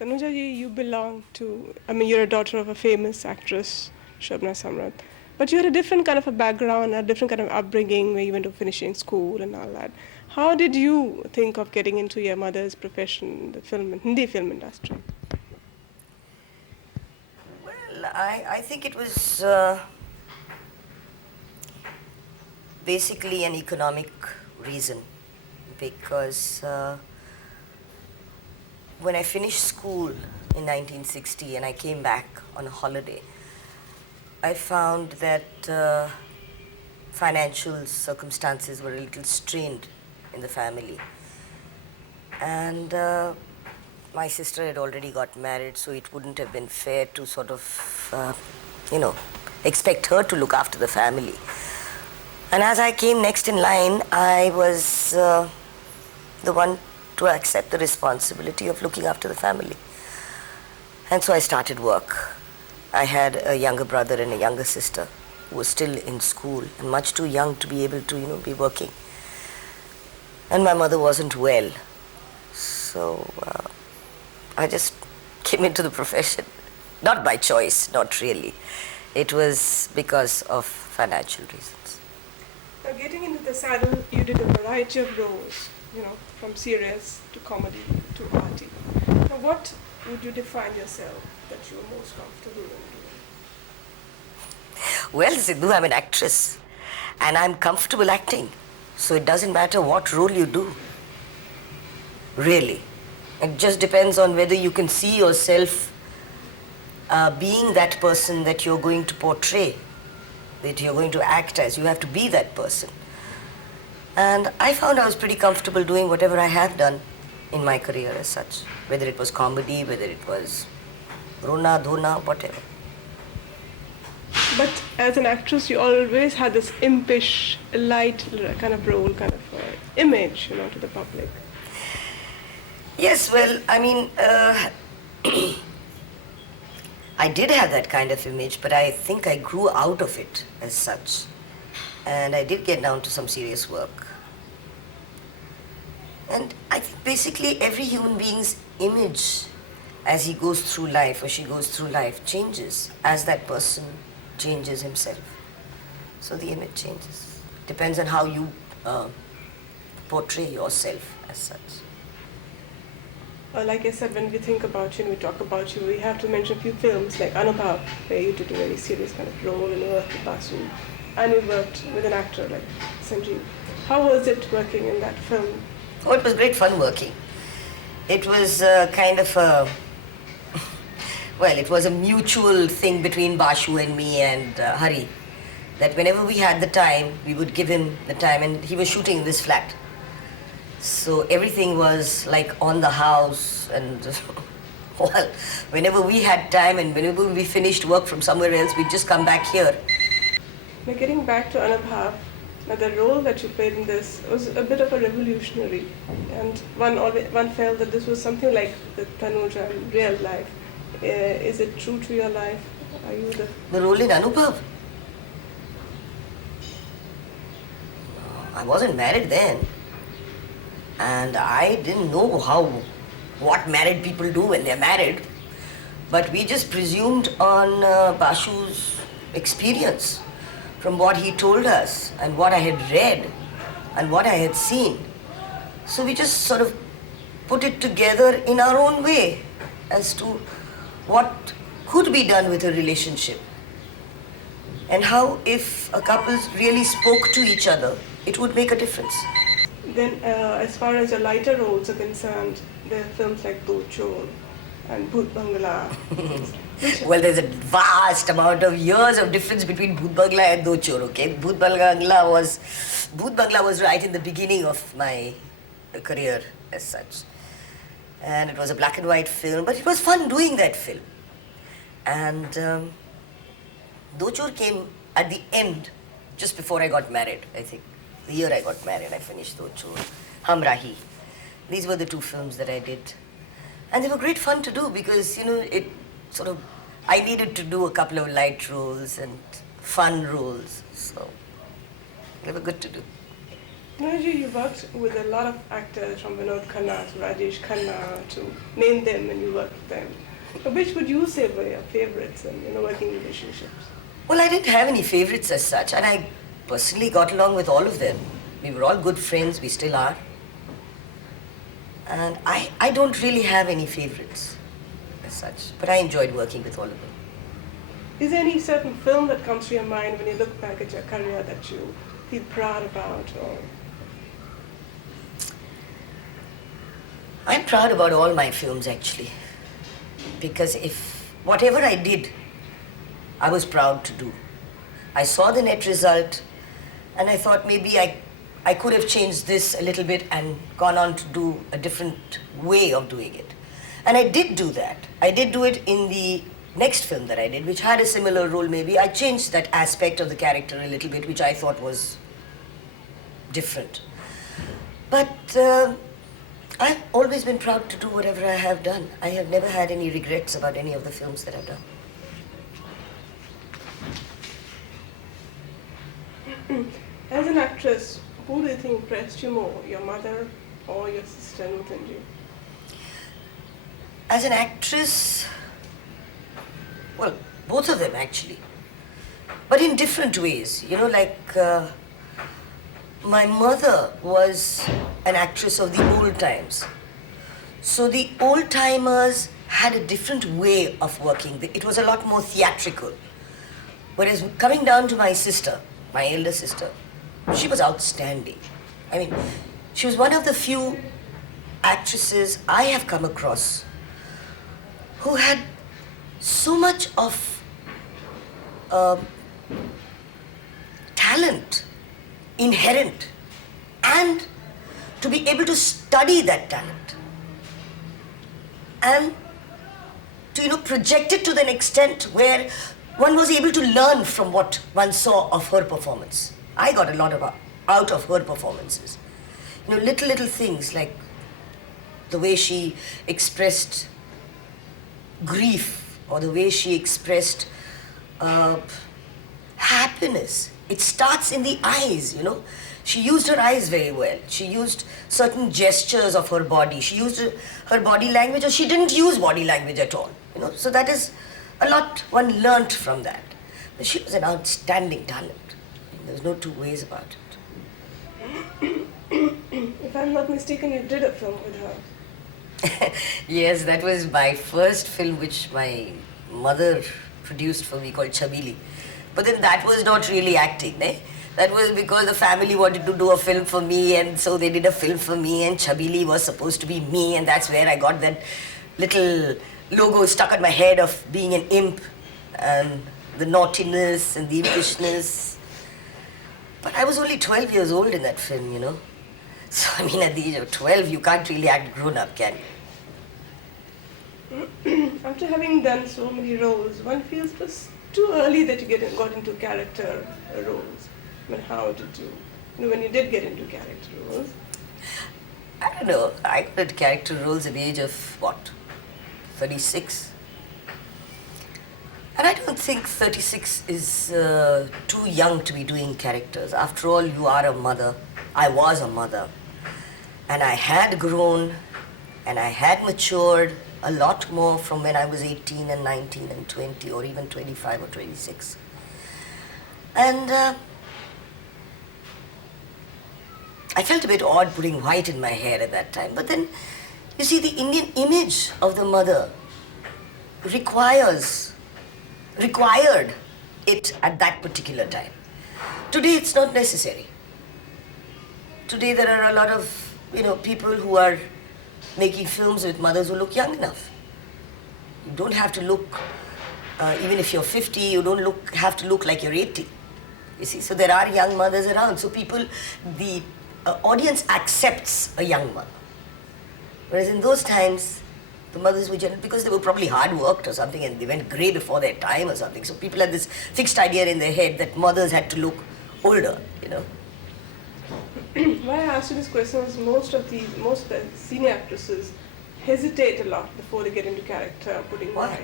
Tanuja ji, you belong to, I mean, you're a daughter of a famous actress, Shobna Samrat. But you had a different kind of a background, a different kind of upbringing where you went to finishing school and all that. How did you think of getting into your mother's profession, the Hindi film industry? Well, I think it was basically an economic reason because when I finished school in 1960 and I came back on a holiday, I found that financial circumstances were a little strained in the family. And my sister had already got married, so it wouldn't have been fair to sort of, expect her to look after the family. And as I came next in line, I was the one to accept the responsibility of looking after the family. And so I started work. I had a younger brother and a younger sister who was still in school and much too young to be able to, be working. And my mother wasn't well. So I just came into the profession. Not by choice, not really. It was because of financial reasons. Now, getting into the saddle, you did a variety of roles, from serious to comedy to arty. Now, what would you define yourself that you are most comfortable in doing? Well, Sidhu, I'm an actress and I'm comfortable acting. So it doesn't matter what role you do. Really. It just depends on whether you can see yourself being that person that you're going to portray, that you're going to act as. You have to be that person. And I found I was pretty comfortable doing whatever I had done in my career as such, whether it was comedy, whether it was Rona-Dhona, whatever. But as an actress, you always had this impish, light kind of role, kind of image, to the public. Yes, well, I mean, I did have that kind of image, but I think I grew out of it as such. And I did get down to some serious work. And I think basically every human being's image as he goes through life or she goes through life changes as that person changes himself. So the image changes. Depends on how you portray yourself as such. Like I said, when we think about you and we talk about you, we have to mention a few films like Anubhav, where you did a very serious kind of role and you worked with Basu, and you worked with an actor like Sanjeev. How was it working in that film? Oh, it was great fun working. It was kind of a, well, it was a mutual thing between Bashu and me and Hari, that whenever we had the time, we would give him the time, and he was shooting in this flat. So everything was like on the house, and well, whenever we had time and whenever we finished work from somewhere else, we'd just come back here. Now getting back to Anubhav, now the role that you played in this was a bit of a revolutionary, and one felt that this was something like the Tanuja in real life. Is it true to your life? Are you the role in Anubhav? I wasn't married then. And I didn't know what married people do when they're married. But we just presumed on Bashu's experience from what he told us and what I had read and what I had seen. So we just sort of put it together in our own way as to what could be done with a relationship and how if a couple really spoke to each other, it would make a difference. Then, as far as your lighter roles are concerned, there are films like Kajol and Bhoot Bangla. Well, there's a vast amount of years of difference between Bhoot Bangla and Do Chor, okay? Bhoot Bangla was right in the beginning of my career as such. And it was a black and white film, but it was fun doing that film. And Do Chor came at the end, just before I got married, I think. The year I got married, I finished Do Chor, Hum Rahi. These were the two films that I did. And they were great fun to do because, I needed to do a couple of light roles and fun roles. So they were good to do. Tanuja, you worked with a lot of actors from Vinod Khanna to Rajesh Khanna to name them and you worked with them. But which would you say were your favorites in working relationships? Well, I didn't have any favorites as such, and I personally got along with all of them. We were all good friends, we still are. And I don't really have any favorites as such, but I enjoyed working with all of them. Is there any certain film that comes to your mind when you look back at your career that you feel proud about? Or I'm proud about all my films actually, because if whatever I did, I was proud to do. I saw the net result and I thought maybe I could have changed this a little bit and gone on to do a different way of doing it. And I did do that. I did do it in the next film that I did, which had a similar role maybe. I changed that aspect of the character a little bit, which I thought was different. But I've always been proud to do whatever I have done. I have never had any regrets about any of the films that I've done. as an actress, who do you think impressed you more, your mother or your sister Mukherjee? As an actress, well, both of them actually, but in different ways. You know, like my mother was an actress of the old times. So the old timers had a different way of working. It was a lot more theatrical. Whereas coming down to my sister, my elder sister, she was outstanding. I mean, she was one of the few actresses I have come across who had so much of talent inherent, and to be able to study that talent and to project it to an extent where one was able to learn from what one saw of her performance. I got a lot out of her performances. Little things like the way she expressed grief or the way she expressed happiness. It starts in the eyes, She used her eyes very well. She used certain gestures of her body. She used her body language, or she didn't use body language at all, So that is a lot one learnt from that. But she was an outstanding talent. There's no two ways about it. If I'm not mistaken, you did a film with her. Yes, that was my first film which my mother produced for me, called Chabili. But then that was not really acting, eh? That was because the family wanted to do a film for me, and so they did a film for me, and Chabili was supposed to be me, and that's where I got that little logo stuck on my head of being an imp, and the naughtiness and the impishness. But I was only 12 years old in that film, So, at the age of 12, you can't really act grown up, can you? After having done so many roles, one feels it was too early that you got into character roles. How did you, when you did get into character roles? I don't know. I got into character roles at the age of, 36? And I don't think 36 is too young to be doing characters. After all, you are a mother. I was a mother. And I had grown and I had matured a lot more from when I was 18 and 19 and 20 or even 25 or 26. And I felt a bit odd putting white in my hair at that time. But then, you see, the Indian image of the mother required it at that particular time. Today, it's not necessary. Today, there are a lot of, people who are making films with mothers who look young enough. You don't have to look, even if you're 50, you don't have to look like you're 80. You see, so there are young mothers around. So the audience accepts a young mother. Whereas in those times, the mothers were generally, because they were probably hard worked or something and they went grey before their time or something. So people had this fixed idea in their head that mothers had to look older, Why I asked you this question is most senior actresses hesitate a lot before they get into character, putting white.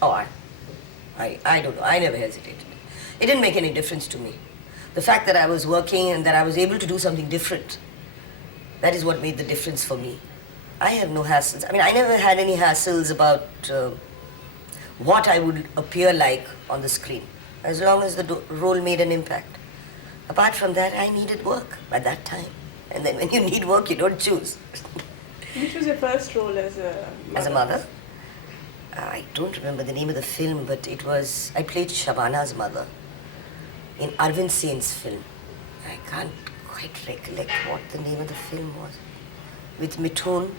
Oh, I don't know. I never hesitated. It didn't make any difference to me. The fact that I was working and that I was able to do something different, that is what made the difference for me. I have no hassles. I mean, I never had any hassles about what I would appear like on the screen, as long as the role made an impact. Apart from that, I needed work at that time. And then when you need work, you don't choose. Which was your first role as a mother? As a mother? I don't remember the name of the film, but it was, I played Shabana's mother in Arvind Sen's film. I can't quite recollect what the name of the film was. With Mithun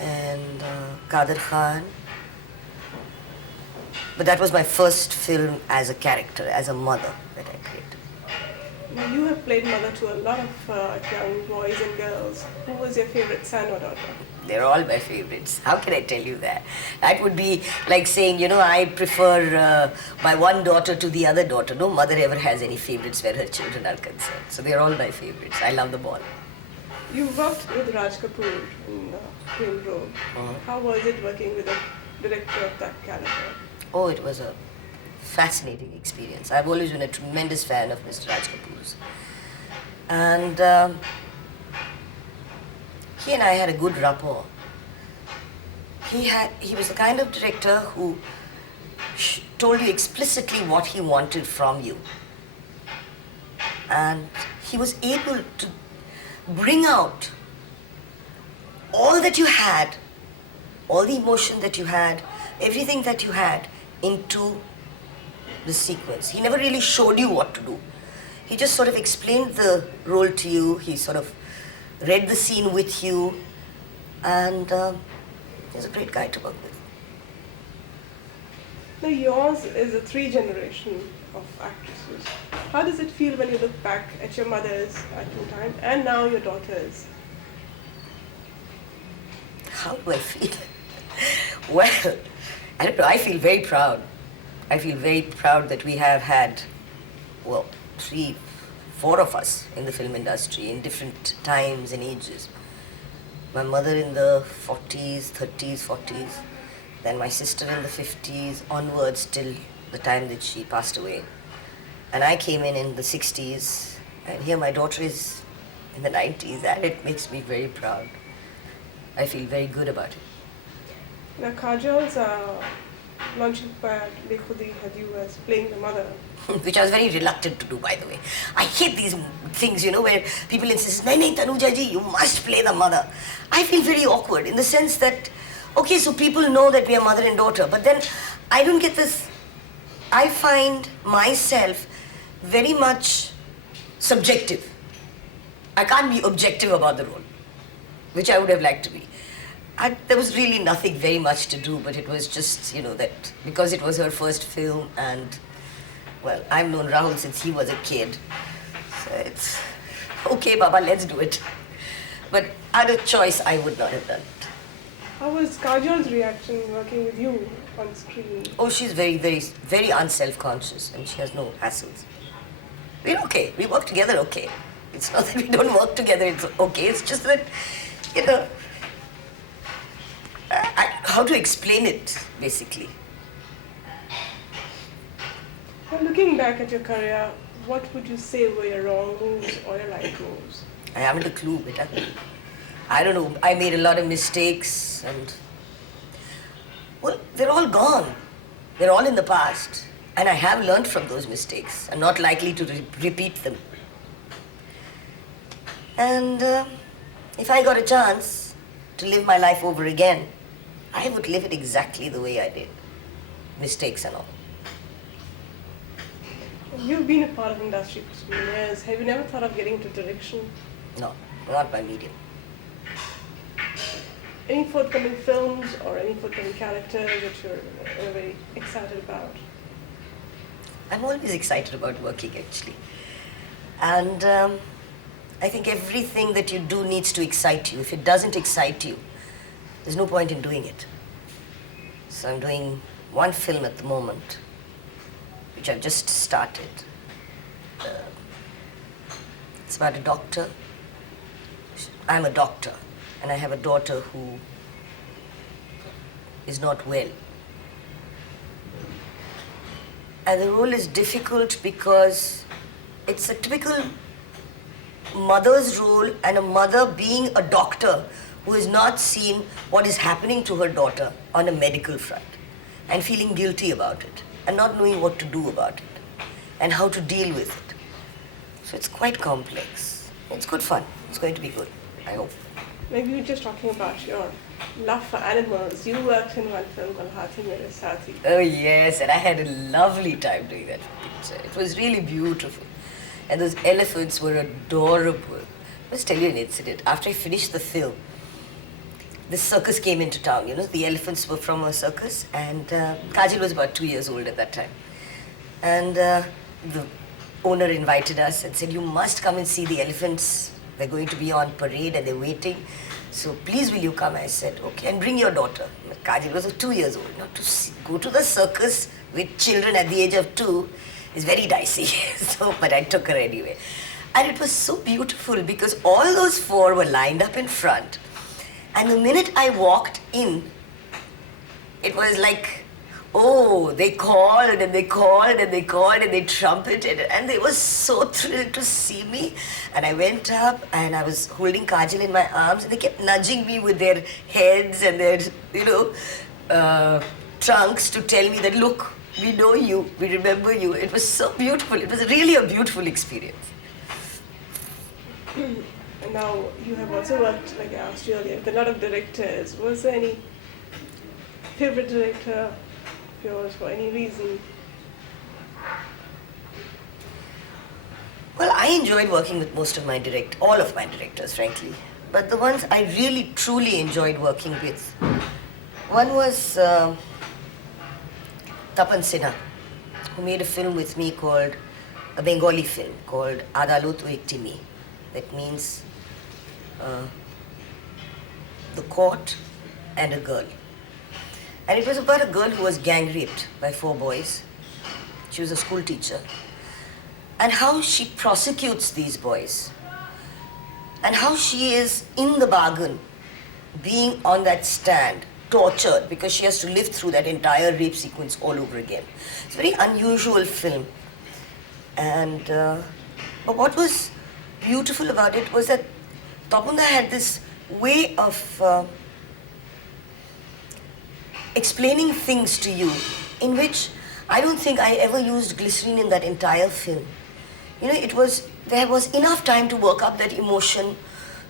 and Kader Khan. But that was my first film as a character, as a mother that I played. Now, you have played mother to a lot of young boys and girls. Who was your favorite son or daughter? They're all my favorites. How can I tell you that? That would be like saying, you know, I prefer my one daughter to the other daughter. No mother ever has any favorites where her children are concerned. So they're all my favorites. I love them all. You worked with Raj Kapoor in Queen Role. How was it working with a director of that caliber? Oh, it was a fascinating experience. I've always been a tremendous fan of Mr. Raj Kapoor's. And he and I had a good rapport. He was the kind of director who told you explicitly what he wanted from you. And he was able to bring out all that you had, all the emotion that you had, everything that you had into the sequence. He never really showed you what to do. He just sort of explained the role to you. He sort of read the scene with you, and he's a great guy to work with. Now, yours is a 3 generation of actresses. How does it feel when you look back at your mother's acting time and now your daughter's? How do I feel? Well, I don't know. I feel very proud. I feel very proud that we have had, well, 3, 4 of us in the film industry in different times and ages. My mother in the 40s, 30s, 40s, then my sister in the 50s, onwards till the time that she passed away. And I came in the 60s, and here my daughter is in the 90s, and it makes me very proud. I feel very good about it. Now, Kajol's launching pad, Bekhudi, had you as playing the mother. Which I was very reluctant to do, by the way. I hate these things, you know, where people insist, "Nahi, Tanuja ji, you must play the mother." I feel very awkward in the sense that, okay, so people know that we are mother and daughter, but then I don't get this. I find myself very much subjective. I can't be objective about the role, which I would have liked to be. There was really nothing very much to do, but it was just, you know, that because it was her first film and, well, I've known Rahul since he was a kid. So it's, okay, Baba, let's do it. But out of choice, I would not have done it. How was Kajol's reaction working with you on screen? Oh, she's very, very, very unself-conscious and she has no hassles. We're okay. We work together okay. It's not that we don't work together, it's okay. It's just that, you know, how to explain it, basically. Well, looking back at your career, what would you say were your wrong moves or your right moves? I haven't a clue, beta. I don't know. I made a lot of mistakes and, well, they're all gone. They're all in the past. And I have learned from those mistakes and not likely to repeat them. And if I got a chance to live my life over again, I would live it exactly the way I did. Mistakes and all. You've been a part of industry for so many years. Have you never thought of getting into direction? No, not by medium. Any forthcoming films or any forthcoming characters that you're very excited about? I'm always excited about working, actually. And I think everything that you do needs to excite you. If it doesn't excite you, there's no point in doing it. So I'm doing one film at the moment, which I've just started. It's about a doctor. I'm a doctor, and I have a daughter who is not well. And the role is difficult because it's a typical mother's role, and a mother being a doctor who has not seen what is happening to her daughter on a medical front and feeling guilty about it and not knowing what to do about it and how to deal with it. So it's quite complex. It's good fun. It's going to be good, I hope. Maybe you're just talking about your love for animals. You worked in one film called Hathi Mere Sathi. Oh yes, and I had a lovely time doing that picture. It was really beautiful. And those elephants were adorable. Let's tell you an incident. After I finished the film, the circus came into town. You know, the elephants were from a circus, and Kajol was about 2 years old at that time. And the owner invited us and said, "You must come and see the elephants. They're going to be on parade and they're waiting. So please will you come?" I said, "Okay, and bring your daughter." Kajol was 2 years old. Not to go to the circus with children at the age of 2 is very dicey. So, but I took her anyway. And it was so beautiful because all those 4 were lined up in front. And the minute I walked in, it was like, oh, they called and they called and they called and they trumpeted, and they were so thrilled to see me. And I went up and I was holding Kajol in my arms, and they kept nudging me with their heads and their, trunks to tell me that, look, we know you, we remember you. It was so beautiful. It was really a beautiful experience. And now you have also worked, like I asked you earlier, with a lot of directors. Was there any favorite director of yours for any reason? Well, I enjoyed working with all of my directors, frankly. But the ones I really, truly enjoyed working with, one was Tapan Sinha, who made a film with me called, a Bengali film called Adalot O Ekti Me. That means the court and a girl. And it was about a girl who was gang raped by 4 boys. She was a school teacher. And how she prosecutes these boys. And how she is, in the bargain, being on that stand, tortured, because she has to live through that entire rape sequence all over again. It's a very unusual film. And but what was beautiful about it was that Tapunda had this way of explaining things to you in which I don't think I ever used glycerine in that entire film. You know, there was enough time to work up that emotion,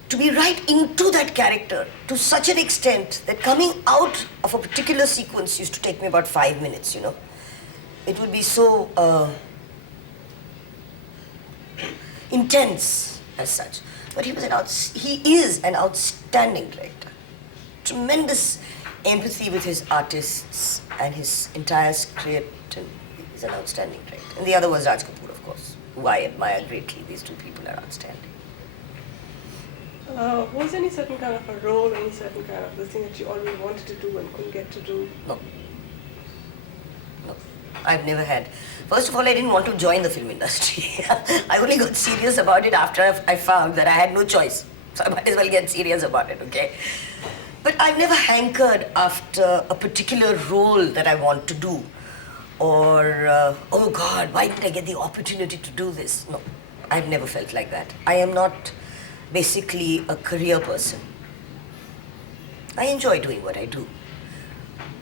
to be right into that character to such an extent that coming out of a particular sequence used to take me about 5 minutes, you know. It would be so intense as such. But he is an outstanding director. Tremendous empathy with his artists and his entire script, and he's an outstanding director. And the other was Raj Kapoor, of course, who I admire greatly. These 2 people are outstanding. Was there any certain kind of a role, any certain kind of the thing that you always wanted to do and couldn't get to do? No. I've never had. First of all, I didn't want to join the film industry. I only got serious about it after I found that I had no choice. So I might as well get serious about it, okay? But I've never hankered after a particular role that I want to do. Or, oh God, why did I get the opportunity to do this? No, I've never felt like that. I am not basically a career person. I enjoy doing what I do.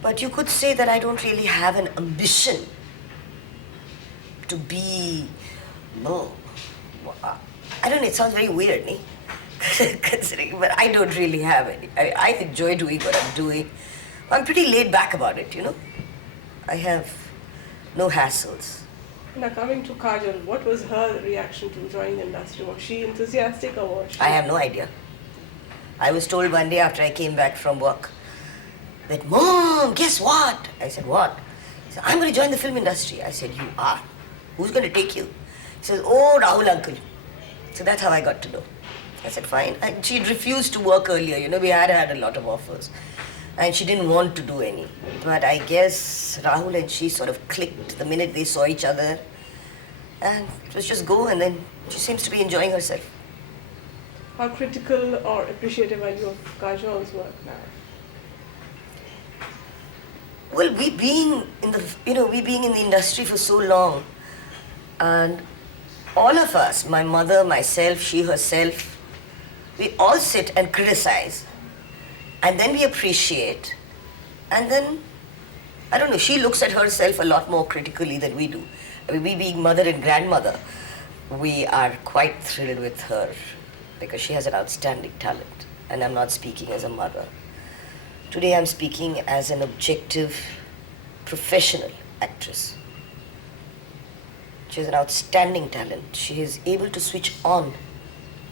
But you could say that I don't really have an ambition to be, no. I don't know, it sounds very weird, eh? Considering, but I don't really have any. I enjoy doing what I'm doing. I'm pretty laid back about it, you know. I have no hassles. Now coming to Kajol, what was her reaction to joining the industry? Was she enthusiastic or was she? I have no idea. I was told one day after I came back from work that, "Mom, guess what?" I said, "What?" He said, "I'm going to join the film industry." I said, "You are? Who's going to take you?" He says, "Oh, Rahul uncle." So that's how I got to know. I said, "Fine." And she'd refused to work earlier. You know, we had a lot of offers. And she didn't want to do any. But I guess Rahul and she sort of clicked the minute they saw each other. And it was just go, and then she seems to be enjoying herself. How critical or appreciative are you of Kajol's work now? Well, we being in the industry for so long, and all of us, my mother, myself, she herself, we all sit and criticize, and then we appreciate, and then, I don't know, she looks at herself a lot more critically than we do. I mean, we being mother and grandmother, we are quite thrilled with her because she has an outstanding talent, and I'm not speaking as a mother. Today I'm speaking as an objective, professional actress. She has an outstanding talent. She is able to switch on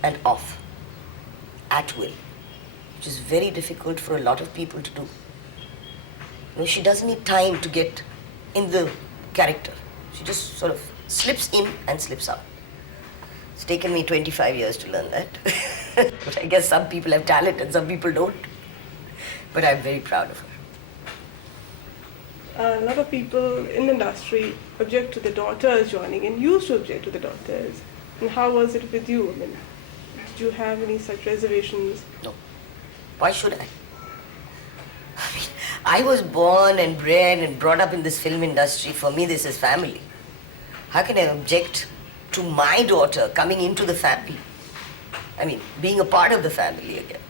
and off at will, which is very difficult for a lot of people to do. You know, she doesn't need time to get in the character. She just sort of slips in and slips out. It's taken me 25 years to learn that. But I guess some people have talent and some people don't. But I'm very proud of her. A lot of people in the industry object to the daughters joining and used to object to the daughters. And how was it with you? I mean, did you have any such reservations? No. Why should I? I mean, I was born and bred and brought up in this film industry. For me, this is family. How can I object to my daughter coming into the family? I mean, being a part of the family again.